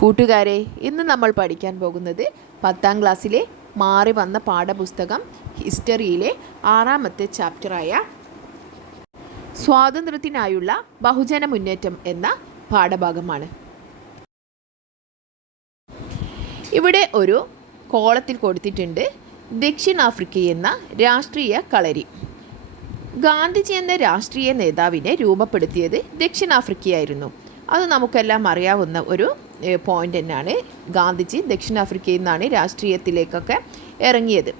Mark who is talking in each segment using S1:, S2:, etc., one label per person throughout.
S1: കൂട്ടുകാരെ ഇന്ന് നമ്മൾ പഠിക്കാൻ പോകുന്നത് പത്താം ക്ലാസ്സിലെ മാറി വന്ന പാഠപുസ്തകം ഹിസ്റ്ററിയിലെ ആറാമത്തെ ചാപ്റ്ററായ സ്വാതന്ത്ര്യത്തിനായുള്ള ബഹുജന മുന്നേറ്റം എന്ന പാഠഭാഗമാണ്. ഇവിടെ ഒരു കോളത്തിൽ കൊടുത്തിട്ടുണ്ട് ദക്ഷിണാഫ്രിക്ക എന്ന രാഷ്ട്രീയ കളരി. ഗാന്ധിജി എന്ന രാഷ്ട്രീയ നേതാവിനെ രൂപപ്പെടുത്തിയത് ദക്ഷിണാഫ്രിക്കയായിരുന്നു. അത് നമുക്കെല്ലാം അറിയാവുന്ന ഒരു പോയിന്റ് തന്നെയാണ് ഗാന്ധിജി ദക്ഷിണാഫ്രിക്കയിൽ നിന്നാണ് രാഷ്ട്രീയത്തിലേക്കൊക്കെ ഇറങ്ങിയത്.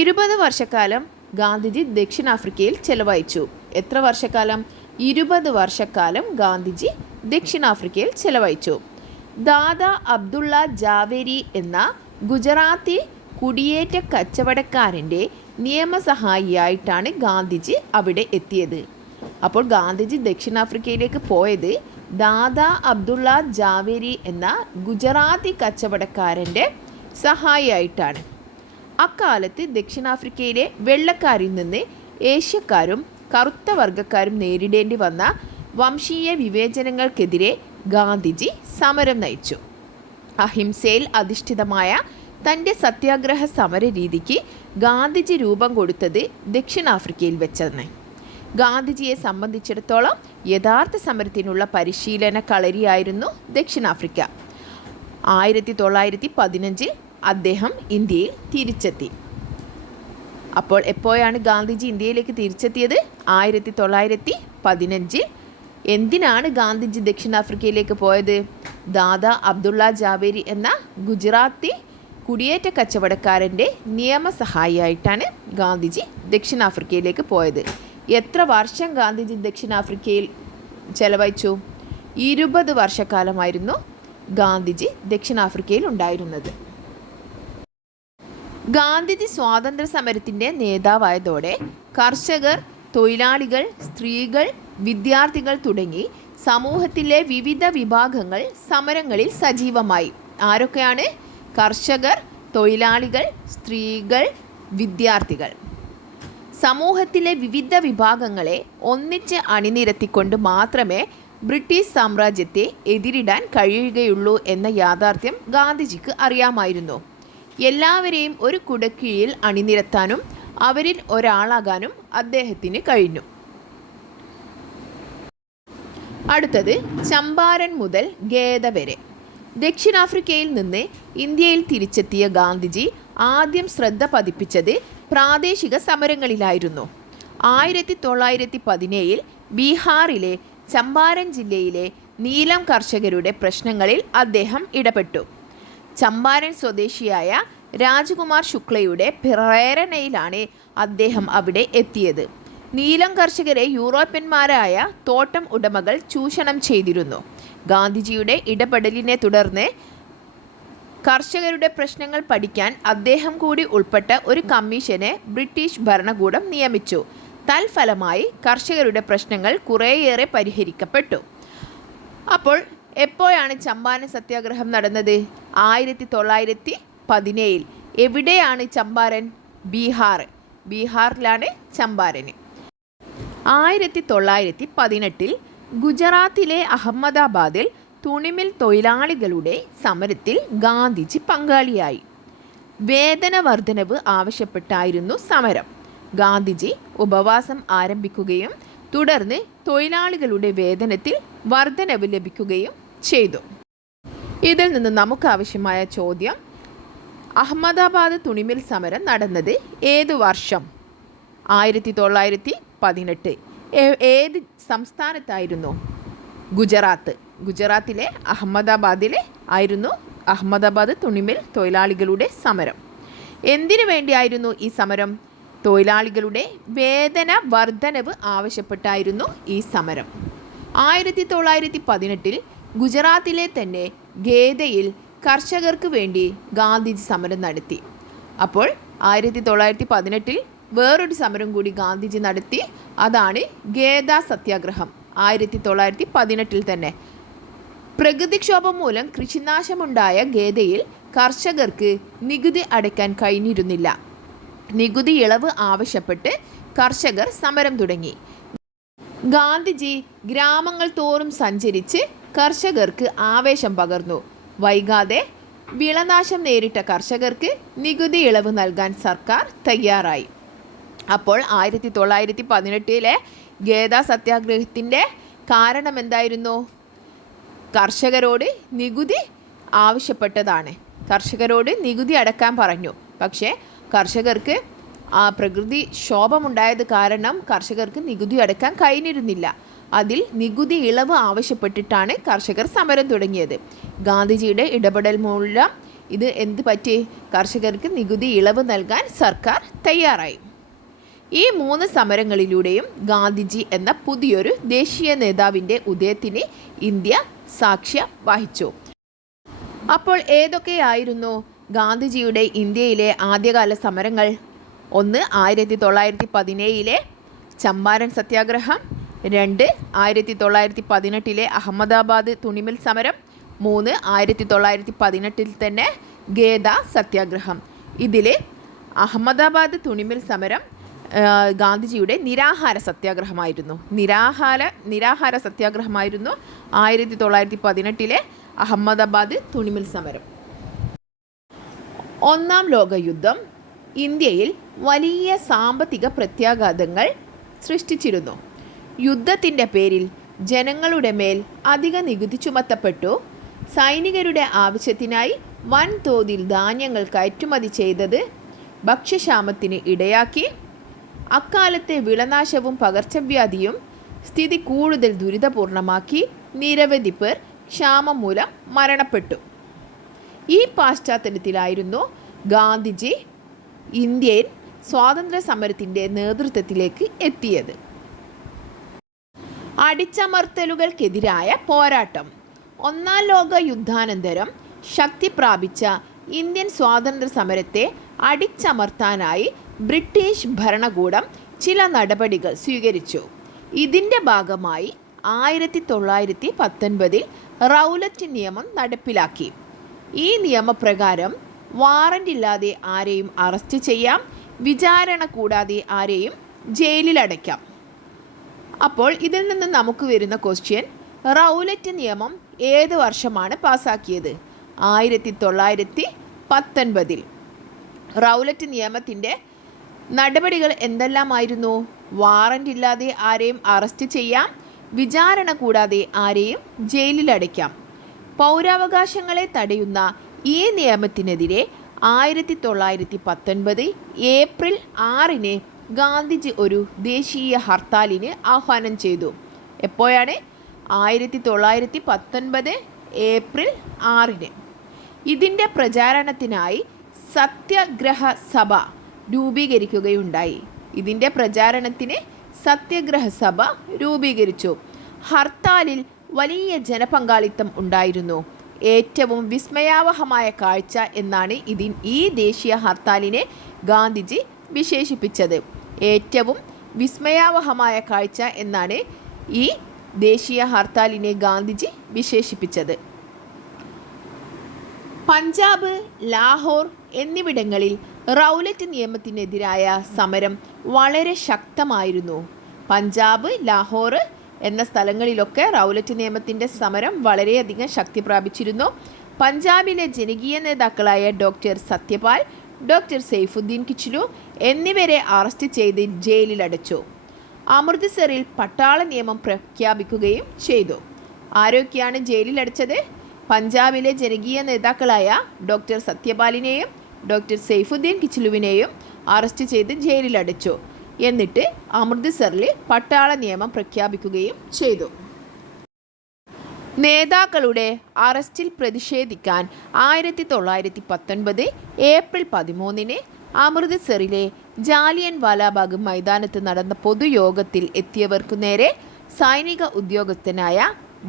S1: ഇരുപത് വർഷക്കാലം ഗാന്ധിജി ദക്ഷിണാഫ്രിക്കയിൽ ചെലവഴിച്ചു. എത്ര വർഷക്കാലം? ഇരുപത് വർഷക്കാലം ഗാന്ധിജി ദക്ഷിണാഫ്രിക്കയിൽ ചെലവഴിച്ചു. ദാദ അബ്ദുള്ള ജാവേരി എന്ന ഗുജറാത്തി കുടിയേറ്റ കച്ചവടക്കാരന്റെ നിയമസഹായിയായിട്ടാണ് ഗാന്ധിജി അവിടെ എത്തിയത്. അപ്പോൾ ഗാന്ധിജി ദക്ഷിണാഫ്രിക്കയിലേക്ക് പോയത് ദാദ അബ്ദുള്ള ജാവേരി എന്ന ഗുജറാത്തി കച്ചവടക്കാരന്റെ സഹായിയായിട്ടാണ്. അക്കാലത്ത് ദക്ഷിണാഫ്രിക്കയിലെ വെള്ളക്കാരിൽ നിന്ന് ഏഷ്യക്കാരും കറുത്ത വർഗക്കാരും നേരിടേണ്ടി വന്ന വംശീയ വിവേചനങ്ങൾക്കെതിരെ ഗാന്ധിജി സമരം നയിച്ചു. അഹിംസയിൽ അധിഷ്ഠിതമായ തന്റെ സത്യാഗ്രഹ സമര രീതിക്ക് ഗാന്ധിജി രൂപം കൊടുത്തത് ദക്ഷിണാഫ്രിക്കയിൽ വെച്ചതന്നെ ഗാന്ധിജിയെ സംബന്ധിച്ചിടത്തോളം യഥാർത്ഥ സമരത്തിനുള്ള പരിശീലന കളരിയായിരുന്നു ദക്ഷിണാഫ്രിക്ക. ആയിരത്തി തൊള്ളായിരത്തി പതിനഞ്ചിൽ അദ്ദേഹം ഇന്ത്യയിൽ തിരിച്ചെത്തി. അപ്പോൾ എപ്പോഴാണ് ഗാന്ധിജി ഇന്ത്യയിലേക്ക് തിരിച്ചെത്തിയത്? ആയിരത്തി തൊള്ളായിരത്തി പതിനഞ്ചിൽ എന്തിനാണ് ഗാന്ധിജി ദക്ഷിണാഫ്രിക്കയിലേക്ക് പോയത്? ദാദാ അബ്ദുള്ള ജാവേരി എന്ന ഗുജറാത്തി കുടിയേറ്റ കച്ചവടക്കാരന്റെ നിയമസഹായിയായിട്ടാണ് ഗാന്ധിജി ദക്ഷിണാഫ്രിക്കയിലേക്ക് പോയത്. എത്ര വർഷം ഗാന്ധിജി ദക്ഷിണാഫ്രിക്കയിൽ ചെലവഴിച്ചു? ഇരുപത് വർഷക്കാലമായിരുന്നു ഗാന്ധിജി ദക്ഷിണാഫ്രിക്കയിൽ ഉണ്ടായിരുന്നത്. ഗാന്ധിജി സ്വാതന്ത്ര്യ സമരത്തിന്റെ നേതാവായതോടെ കർഷകർ തൊഴിലാളികൾ സ്ത്രീകൾ വിദ്യാർത്ഥികൾ തുടങ്ങി സമൂഹത്തിലെ വിവിധ വിഭാഗങ്ങൾ സമരങ്ങളിൽ സജീവമായി. ആരൊക്കെയാണ്? കർഷകർ തൊഴിലാളികൾ സ്ത്രീകൾ വിദ്യാർത്ഥികൾ. സമൂഹത്തിലെ വിവിധ വിഭാഗങ്ങളെ ഒന്നിച്ച് അണിനിരത്തിക്കൊണ്ട് മാത്രമേ ബ്രിട്ടീഷ് സാമ്രാജ്യത്തെ എതിരിടാൻ കഴിയുകയുള്ളൂ എന്ന യാഥാർത്ഥ്യം ഗാന്ധിജിക്ക് അറിയാമായിരുന്നു. എല്ലാവരെയും ഒരു കുടക്കീഴിൽ അണിനിരത്താനും അവരിൽ ഒരാളാകാനും അദ്ദേഹത്തിന് കഴിഞ്ഞു. അടുത്തത് ചമ്പാരൻ മുതൽ ഗേദ വരെ. ദക്ഷിണാഫ്രിക്കയിൽ നിന്ന് ഇന്ത്യയിൽ തിരിച്ചെത്തിയ ഗാന്ധിജി ആദ്യം ശ്രദ്ധ പതിപ്പിച്ചത് പ്രാദേശിക സമരങ്ങളിലായിരുന്നു. ആയിരത്തി തൊള്ളായിരത്തി പതിനേഴിൽ ബീഹാറിലെ ചമ്പാരൻ ജില്ലയിലെ നീലം കർഷകരുടെ പ്രശ്നങ്ങളിൽ അദ്ദേഹം ഇടപെട്ടു. ചമ്പാരൻ സ്വദേശിയായ രാജകുമാർ ശുക്ലയുടെ പ്രേരണയിലാണ് അദ്ദേഹം അവിടെ എത്തിയത്. നീലം കർഷകരെ യൂറോപ്യന്മാരായ തോട്ടം ഉടമകൾ ചൂഷണം ചെയ്തിരുന്നു. ഗാന്ധിജിയുടെ ഇടപെടലിനെ തുടർന്ന് കർഷകരുടെ പ്രശ്നങ്ങൾ പഠിക്കാൻ അദ്ദേഹം കൂടി ഉൾപ്പെട്ട ഒരു കമ്മീഷനെ ബ്രിട്ടീഷ് ഭരണകൂടം നിയമിച്ചു. തൽഫലമായി കർഷകരുടെ പ്രശ്നങ്ങൾ കുറേയേറെ പരിഹരിക്കപ്പെട്ടു. അപ്പോൾ എപ്പോഴാണ് ചമ്പാരൻ സത്യാഗ്രഹം നടന്നത്? ആയിരത്തി തൊള്ളായിരത്തി പതിനേഴിൽ എവിടെയാണ് ചമ്പാരൻ? ബീഹാർ. ബീഹാറിലാണ് ചമ്പാരന് ആയിരത്തി തൊള്ളായിരത്തി പതിനെട്ടിൽ ഗുജറാത്തിലെ അഹമ്മദാബാദിൽ തുണിമിൽ തൊഴിലാളികളുടെ സമരത്തിൽ ഗാന്ധിജി പങ്കാളിയായി. വേതന വർധനവ് ആവശ്യപ്പെട്ടായിരുന്നു സമരം. ഗാന്ധിജി ഉപവാസം ആരംഭിക്കുകയും തുടർന്ന് തൊഴിലാളികളുടെ വേതനത്തിൽ വർധനവ് ലഭിക്കുകയും ചെയ്തു. ഇതിൽ നിന്ന് നമുക്ക് ആവശ്യമായ ചോദ്യം അഹമ്മദാബാദ് തുണിമിൽ സമരം നടന്നത് ഏത് വർഷം? ആയിരത്തി തൊള്ളായിരത്തി പതിനെട്ട് ഏത് സംസ്ഥാനത്തായിരുന്നു? ഗുജറാത്ത്. ഗുജറാത്തിലെ അഹമ്മദാബാദിലെ ആയിരുന്നു അഹമ്മദാബാദ് തുണിമിൽ തൊഴിലാളികളുടെ സമരം. എന്തിനു വേണ്ടിയായിരുന്നു ഈ സമരം? തൊഴിലാളികളുടെ വേതന വർധനവ് ആവശ്യപ്പെട്ടായിരുന്നു ഈ സമരം. ആയിരത്തി തൊള്ളായിരത്തി പതിനെട്ടിൽ ഗുജറാത്തിലെ തന്നെ ഗേദയിൽ കർഷകർക്ക് വേണ്ടി ഗാന്ധിജി സമരം നടത്തി. അപ്പോൾ ആയിരത്തി തൊള്ളായിരത്തി പതിനെട്ടിൽ വേറൊരു സമരം കൂടി ഗാന്ധിജി നടത്തി. അതാണ് ഗേദ സത്യാഗ്രഹം. ആയിരത്തി തൊള്ളായിരത്തി പതിനെട്ടിൽ തന്നെ പ്രകൃതിക്ഷോഭം മൂലം കൃഷിനാശമുണ്ടായ ഗേതയിൽ കർഷകർക്ക് നികുതി അടയ്ക്കാൻ കഴിഞ്ഞിരുന്നില്ല. നികുതി ഇളവ് ആവശ്യപ്പെട്ട് കർഷകർ സമരം തുടങ്ങി. ഗാന്ധിജി ഗ്രാമങ്ങൾ തോറും സഞ്ചരിച്ച് കർഷകർക്ക് ആവേശം പകർന്നു. വൈകാതെ വിളനാശം നേരിട്ട കർഷകർക്ക് നികുതി ഇളവ് നൽകാൻ സർക്കാർ തയ്യാറായി. അപ്പോൾ ആയിരത്തി തൊള്ളായിരത്തി പതിനെട്ടിലെ ഗേദ സത്യാഗ്രഹത്തിന്റെ കാരണം എന്തായിരുന്നു കർഷകരോട് നികുതി ആവശ്യപ്പെട്ടതാണ്. കർഷകരോട് നികുതി അടക്കാൻ പറഞ്ഞു. പക്ഷേ കർഷകർക്ക് ആ പ്രകൃതി ക്ഷോഭമുണ്ടായത് കാരണം കർഷകർക്ക് നികുതി അടക്കാൻ കഴിഞ്ഞിരുന്നില്ല. അതിൽ നികുതി ഇളവ് ആവശ്യപ്പെട്ടിട്ടാണ് കർഷകർ സമരം തുടങ്ങിയത്. ഗാന്ധിജിയുടെ ഇടപെടൽ മൂലം ഇത് എന്ത് പറ്റി? കർഷകർക്ക് നികുതി ഇളവ് നൽകാൻ സർക്കാർ തയ്യാറായി. ഈ മൂന്ന് സമരങ്ങളിലൂടെയും ഗാന്ധിജി എന്ന പുതിയൊരു ദേശീയ നേതാവിന്റെ ഉദയത്തിന് ഇന്ത്യ സാക്ഷ്യം വഹിച്ചു. അപ്പോൾ ഏതൊക്കെയായിരുന്നു ഗാന്ധിജിയുടെ ഇന്ത്യയിലെ ആദ്യകാല സമരങ്ങൾ? ഒന്ന് ആയിരത്തി തൊള്ളായിരത്തി പതിനേഴിലെ ചമ്പാരൻ സത്യാഗ്രഹം രണ്ട് ആയിരത്തി തൊള്ളായിരത്തി പതിനെട്ടിലെ അഹമ്മദാബാദ് തുണിമിൽ സമരം മൂന്ന് ആയിരത്തി തൊള്ളായിരത്തി പതിനെട്ടിൽ തന്നെ ഗേദ സത്യാഗ്രഹം. ഇതിൽ അഹമ്മദാബാദ് തുണിമിൽ സമരം ഗാന്ധിജിയുടെ നിരാഹാര സത്യാഗ്രഹമായിരുന്നു. നിരാഹാര നിരാഹാര സത്യാഗ്രഹമായിരുന്നു ആയിരത്തി തൊള്ളായിരത്തി പതിനെട്ടിലെ അഹമ്മദാബാദ് തുണിമിൽ സമരം. ഒന്നാം ലോകയുദ്ധം ഇന്ത്യയിൽ വലിയ സാമ്പത്തിക പ്രത്യാഘാതങ്ങൾ സൃഷ്ടിച്ചിരുന്നു. യുദ്ധത്തിന്റെ പേരിൽ ജനങ്ങളുടെ മേൽ അധിക നികുതി ചുമത്തപ്പെട്ടു. സൈനികരുടെ ആവശ്യത്തിനായി വൻതോതിൽ ധാന്യങ്ങൾ കയറ്റുമതി ചെയ്തത് ഭക്ഷ്യക്ഷാമത്തിന് ഇടയാക്കി. അക്കാലത്തെ വിളനാശവും പകർച്ചവ്യാധിയും സ്ഥിതി കൂടുതൽ ദുരിതപൂർണമാക്കി നിരവധി പേർ ക്ഷാമം മൂലം മരണപ്പെട്ടു. ഈ പാശ്ചാത്തലത്തിലായിരുന്നു ഗാന്ധിജി ഇന്ത്യൻ സ്വാതന്ത്ര്യ സമരത്തിന്റെ നേതൃത്വത്തിലേക്ക് എത്തിയത്. അടിച്ചമർത്തലുകൾക്കെതിരായ പോരാട്ടം ഒന്നാം ലോക യുദ്ധാനന്തരം ശക്തി പ്രാപിച്ച ഇന്ത്യൻ സ്വാതന്ത്ര്യ സമരത്തെ അടിച്ചമർത്താനായി ബ്രിട്ടീഷ് ഭരണകൂടം ചില നടപടികൾ സ്വീകരിച്ചു. ഇതിന്റെ ഭാഗമായി ആയിരത്തി തൊള്ളായിരത്തി പത്തൊൻപതിൽ റൗലറ്റ് നിയമം നടപ്പിലാക്കി. ഈ നിയമപ്രകാരം വാറന്റ് ഇല്ലാതെ ആരെയും അറസ്റ്റ് ചെയ്യാം വിചാരണ കൂടാതെ ആരെയും ജയിലിലടയ്ക്കാം. അപ്പോൾ ഇതിൽ നിന്ന് നമുക്ക് വരുന്ന ക്വസ്റ്റ്യൻ റൗലറ്റ് നിയമം ഏത് വർഷമാണ് പാസാക്കിയത്? ആയിരത്തി തൊള്ളായിരത്തി പത്തൊൻപതിൽ റൗലറ്റ് നിയമത്തിന്റെ നടപടികൾ എന്തെല്ലാമായിരുന്നു? വാറന്റ് ഇല്ലാതെ ആരെയും അറസ്റ്റ് ചെയ്യാം. വിചാരണ കൂടാതെ ആരെയും ജയിലിലടയ്ക്കാം. പൗരാവകാശങ്ങളെ തടയുന്ന ഈ നിയമത്തിനെതിരെ ആയിരത്തി തൊള്ളായിരത്തി പത്തൊൻപത് ഏപ്രിൽ ആറിന് ഗാന്ധിജി ഒരു ദേശീയ ഹർത്താലിന് ആഹ്വാനം ചെയ്തു. എപ്പോഴാണ്? ആയിരത്തി തൊള്ളായിരത്തി പത്തൊൻപത് ഏപ്രിൽ ആറിന്. ഇതിന്റെ പ്രചാരണത്തിനായി സത്യഗ്രഹ സഭ രൂപീകരിക്കുകയുണ്ടായി. ഇതിന്റെ പ്രചാരണത്തിന് സത്യഗ്രഹ സഭ രൂപീകരിച്ചു. ഹർത്താലിൽ വലിയ ജനപങ്കാളിത്തം ഉണ്ടായിരുന്നു. ഏറ്റവും വിസ്മയാവഹമായ കാഴ്ച എന്നാണ് ഇതിൻ ഈ ദേശീയ ഹർത്താലിനെ ഗാന്ധിജി വിശേഷിപ്പിച്ചത്. ഏറ്റവും വിസ്മയാവഹമായ കാഴ്ച എന്നാണ് ഈ ദേശീയ ഹർത്താലിനെ ഗാന്ധിജി വിശേഷിപ്പിച്ചത്. പഞ്ചാബ് ലാഹോർ എന്നിവിടങ്ങളിൽ റൗലറ്റ് നിയമത്തിനെതിരായ സമരം വളരെ ശക്തമായിരുന്നു. പഞ്ചാബ് ലാഹോർ എന്ന സ്ഥലങ്ങളിലൊക്കെ റൗലറ്റ് നിയമത്തിന്റെ സമരം വളരെയധികം ശക്തി പ്രാപിച്ചിരുന്നു. പഞ്ചാബിലെ ജനകീയ നേതാക്കളായ ഡോക്ടർ സത്യപാൽ ഡോക്ടർ സെയ്ഫുദ്ദീൻ കിച്ചിലു എന്നിവരെ അറസ്റ്റ് ചെയ്ത് ജയിലിലടച്ചു. അമൃത്സറിൽ പട്ടാള നിയമം പ്രഖ്യാപിക്കുകയും ചെയ്തു. ആരൊക്കെയാണ് ജയിലിലടച്ചത്? പഞ്ചാബിലെ ജനകീയ നേതാക്കളായ ഡോക്ടർ സത്യപാലിനെയും ഡോക്ടർ സെയ്ഫുദ്ദീൻ കിച്ചിലുവിനെയും അറസ്റ്റ് ചെയ്ത് ജയിലിലടച്ചു. എന്നിട്ട് അമൃത്സറിൽ പട്ടാള നിയമം പ്രഖ്യാപിക്കുകയും ചെയ്തു. നേതാക്കളുടെ അറസ്റ്റിൽ പ്രതിഷേധിക്കാൻ ആയിരത്തി തൊള്ളായിരത്തി പത്തൊൻപത് ഏപ്രിൽ പതിമൂന്നിന് അമൃത്സറിലെ ജാലിയൻ വാലാബാഗ് മൈതാനത്ത് നടന്ന പൊതുയോഗത്തിൽ എത്തിയവർക്കു നേരെ സൈനിക ഉദ്യോഗസ്ഥനായ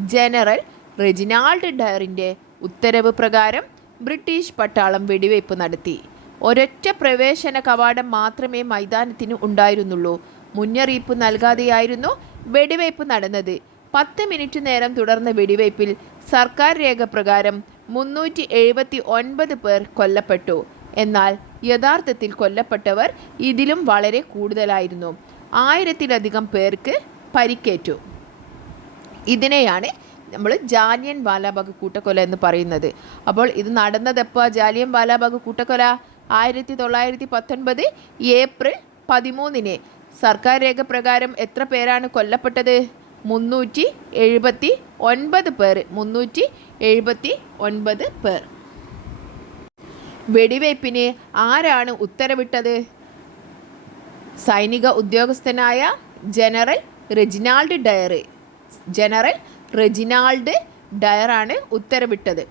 S1: ജനറൽ റെജിനാൾഡ് ഡയറിന്റെ ഉത്തരവ് പ്രകാരം ബ്രിട്ടീഷ് പട്ടാളം വെടിവയ്പ് നടത്തി. ഒരൊറ്റ പ്രവേശന കവാടം മാത്രമേ മൈതാനത്തിന് ഉണ്ടായിരുന്നുള്ളൂ. മുന്നറിയിപ്പ് നൽകാതെയായിരുന്നു വെടിവയ്പ് നടന്നത്. പത്ത് മിനിറ്റ് നേരം തുടർന്ന വെടിവയ്പിൽ സർക്കാർ രേഖ പ്രകാരം മുന്നൂറ്റി എഴുപത്തി ഒൻപത് പേർ കൊല്ലപ്പെട്ടു. എന്നാൽ യഥാർത്ഥത്തിൽ കൊല്ലപ്പെട്ടവർ ഇതിലും വളരെ കൂടുതലായിരുന്നു. ആയിരത്തിലധികം പേർക്ക് പരിക്കേറ്റു. ഇതിനെയാണ് നമ്മൾ ജാലിയൻ വാലാബാഗ് കൂട്ടക്കൊല എന്ന് പറയുന്നത്. അപ്പോൾ ഇത് നടന്നത് എപ്പോൾ ജാലിയൻ വാലാബാഗ് കൂട്ടക്കൊല ആയിരത്തി തൊള്ളായിരത്തി പത്തൊൻപത് ഏപ്രിൽ പതിമൂന്നിന്. സർക്കാർ രേഖ പ്രകാരം എത്ര പേരാണ് കൊല്ലപ്പെട്ടത്? മുന്നൂറ്റി എഴുപത്തി ഒൻപത് പേർ. മുന്നൂറ്റി എഴുപത്തി ഒൻപത് പേർ. വെടിവയ്പ്പിന് ആരാണ് ഉത്തരവിട്ടത്? സൈനിക ഉദ്യോഗസ്ഥനായ general Reginald Dyer. General Reginald ഡയറാണ് ഉത്തരവിട്ടത്.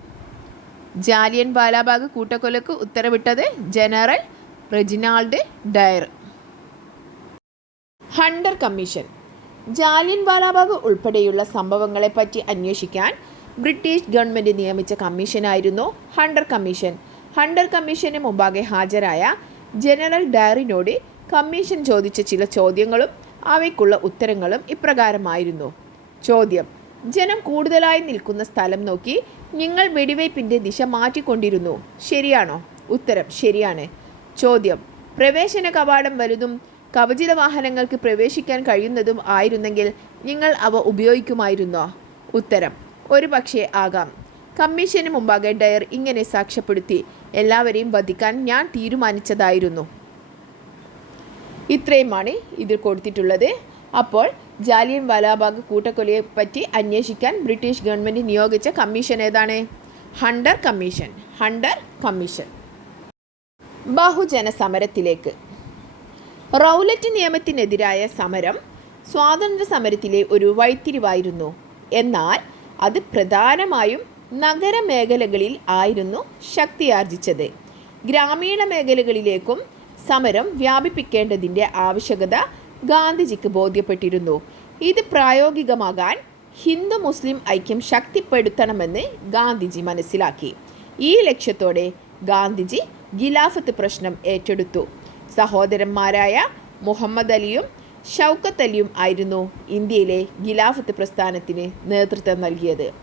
S1: ജാലിയൻ ബാലാബാഗ് കൂട്ടക്കൊലക്ക് ഉത്തരവിട്ടത് general Reginald Dyer. Hunter commission. Jallianwala ബാലാബാഗ് ഉൾപ്പെടെയുള്ള സംഭവങ്ങളെപ്പറ്റി അന്വേഷിക്കാൻ ബ്രിട്ടീഷ് ഗവൺമെന്റ് നിയമിച്ച കമ്മീഷനായിരുന്നു ഹണ്ടർ കമ്മീഷൻ. ഹണ്ടർ കമ്മീഷന് മുമ്പാകെ ഹാജരായ ജനറൽ ഡയറിനോട് കമ്മീഷൻ ചോദിച്ച ചില ചോദ്യങ്ങളും അവയ്ക്കുള്ള ഉത്തരങ്ങളും ഇപ്രകാരമായിരുന്നു. ചോദ്യം ജനം കൂടുതലായി നിൽക്കുന്ന സ്ഥലം നോക്കി നിങ്ങൾ വെടിവയ്പിന്റെ ദിശ മാറ്റിക്കൊണ്ടിരുന്നു. ശരിയാണോ? ഉത്തരം ശരിയാണ്. ചോദ്യം. പ്രവേശന കവാടം വലുതും കവചിത വാഹനങ്ങൾക്ക് പ്രവേശിക്കാൻ കഴിയുന്നതും ആയിരുന്നെങ്കിൽ നിങ്ങൾ അവ ഉപയോഗിക്കുമായിരുന്നോ? ഉത്തരം. ഒരു പക്ഷേ ആകാം. കമ്മീഷന് മുമ്പാകെ ഡയർ ഇങ്ങനെ സാക്ഷ്യപ്പെടുത്തി. എല്ലാവരെയും വധിക്കാൻ ഞാൻ തീരുമാനിച്ചതായിരുന്നു. ഇത്രയുമാണ് ഇതിൽ കൊടുത്തിട്ടുള്ളത്. അപ്പോൾ ജാലിയൻ വാലാബാഗ് കൂട്ടക്കൊലയെ പറ്റി അന്വേഷിക്കാൻ ബ്രിട്ടീഷ് ഗവൺമെന്റ് നിയോഗിച്ച കമ്മീഷൻ ഏതാണ്? Hunter commission. Hunter commission. ബഹുജന സമരത്തിലേക്ക് റൗലറ്റ് നിയമത്തിനെതിരായ സമരം സ്വാതന്ത്ര്യ സമരത്തിലെ ഒരു വഴിത്തിരിവായിരുന്നു. എന്നാൽ അത് പ്രധാനമായും നഗര മേഖലകളിൽ ആയിരുന്നു ശക്തിയാർജിച്ചത്. ഗ്രാമീണ മേഖലകളിലേക്കും സമരം വ്യാപിപ്പിക്കേണ്ടതിന്റെ ആവശ്യകത ഗാന്ധിജിക്ക് ബോധ്യപ്പെട്ടിരുന്നു. ഇത് പ്രായോഗികമാകാൻ ഹിന്ദു മുസ്ലിം ഐക്യം ശക്തിപ്പെടുത്തണമെന്ന് ഗാന്ധിജി മനസ്സിലാക്കി. ഈ ലക്ഷ്യത്തോടെ ഗാന്ധിജി ഖിലാഫത്ത് പ്രശ്നം ഏറ്റെടുത്തു. സഹോദരന്മാരായ മുഹമ്മദ് അലിയും ഷൗക്കത്ത് അലിയും ആയിരുന്നു ഇന്ത്യയിലെ ഖിലാഫത്ത് പ്രസ്ഥാനത്തിന് നേതൃത്വം നൽകിയത്.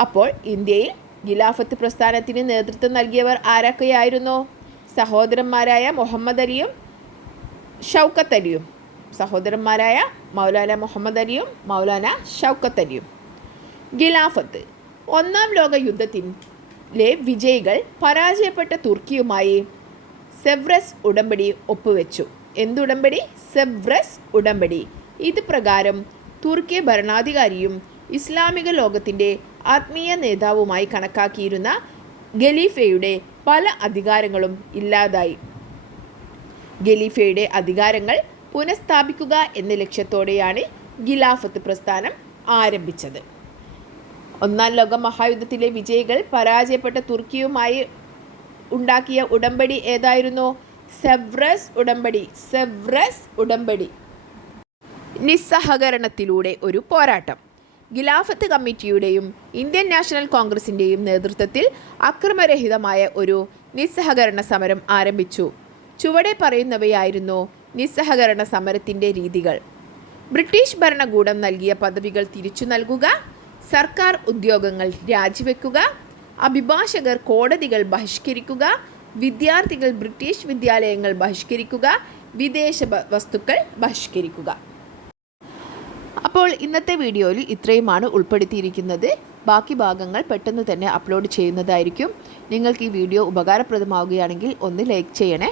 S1: അപ്പോൾ ഇന്ത്യയിൽ ഖിലാഫത്ത് പ്രസ്ഥാനത്തിന് നേതൃത്വം നൽകിയവർ ആരൊക്കെയായിരുന്നു? സഹോദരന്മാരായ മുഹമ്മദ് അലിയും ഷൗക്കത്ത് അലിയും. സഹോദരന്മാരായ മൗലാന മുഹമ്മദ് അലിയും മൗലാന ഷൗക്കത്ത് അലിയും. ഖിലാഫത്ത്. ഒന്നാം ലോക യുദ്ധത്തിലെ വിജയികൾ പരാജയപ്പെട്ട തുർക്കിയുമായി സെവ്രസ് ഉടമ്പടി ഒപ്പുവെച്ചു. എന്തുടമ്പടി? സെവ്രസ് ഉടമ്പടി. ഇത് പ്രകാരം തുർക്കി ഭരണാധികാരിയും ഇസ്ലാമിക ലോകത്തിന്റെ ആത്മീയ നേതാവുമായി കണക്കാക്കിയിരുന്ന ഖലീഫയുടെ പല അധികാരങ്ങളും ഇല്ലാതായി. ഖലീഫയുടെ അധികാരങ്ങൾ പുനഃസ്ഥാപിക്കുക എന്ന ലക്ഷ്യത്തോടെയാണ് ഖിലാഫത്ത് പ്രസ്ഥാനം ആരംഭിച്ചത്. ഒന്നാം ലോക മഹായുദ്ധത്തിലെ വിജയികൾ പരാജയപ്പെട്ട തുർക്കിയുമായി ഉണ്ടാക്കിയ ഉടമ്പടി ഏതായിരുന്നു? സെവ്രസ് ഉടമ്പടി സെവ്രസ് ഉടമ്പടി. നിസ്സഹകരണത്തിലൂടെ ഒരു പോരാട്ടം. ഖിലാഫത്ത് കമ്മിറ്റിയുടെയും ഇന്ത്യൻ നാഷണൽ കോൺഗ്രസിന്റെയും നേതൃത്വത്തിൽ അക്രമരഹിതമായ ഒരു നിസ്സഹകരണ സമരം ആരംഭിച്ചു. ചുവടെ പറയുന്നവയായിരുന്നു നിസ്സഹകരണ സമരത്തിന്റെ രീതികൾ. ബ്രിട്ടീഷ് ഭരണകൂടം നൽകിയ പദവികൾ തിരിച്ചു നൽകുക സർക്കാർ ഉദ്യോഗങ്ങൾ രാജിവെക്കുക അഭിഭാഷകർ കോടതികൾ ബഹിഷ്കരിക്കുക വിദ്യാർത്ഥികൾ ബ്രിട്ടീഷ് വിദ്യാലയങ്ങൾ ബഹിഷ്കരിക്കുക വിദേശ വസ്തുക്കൾ ബഹിഷ്കരിക്കുക. അപ്പോൾ ഇന്നത്തെ വീഡിയോയിൽ ഇത്രയുമാണ് ഉൾപ്പെടുത്തിയിരിക്കുന്നത്. ബാക്കി ഭാഗങ്ങൾ പെട്ടെന്ന് തന്നെ അപ്ലോഡ് ചെയ്യുന്നതായിരിക്കും. നിങ്ങൾക്ക് ഈ വീഡിയോ ഉപകാരപ്രദമാവുകയാണെങ്കിൽ ഒന്ന് ലൈക്ക് ചെയ്യണേ.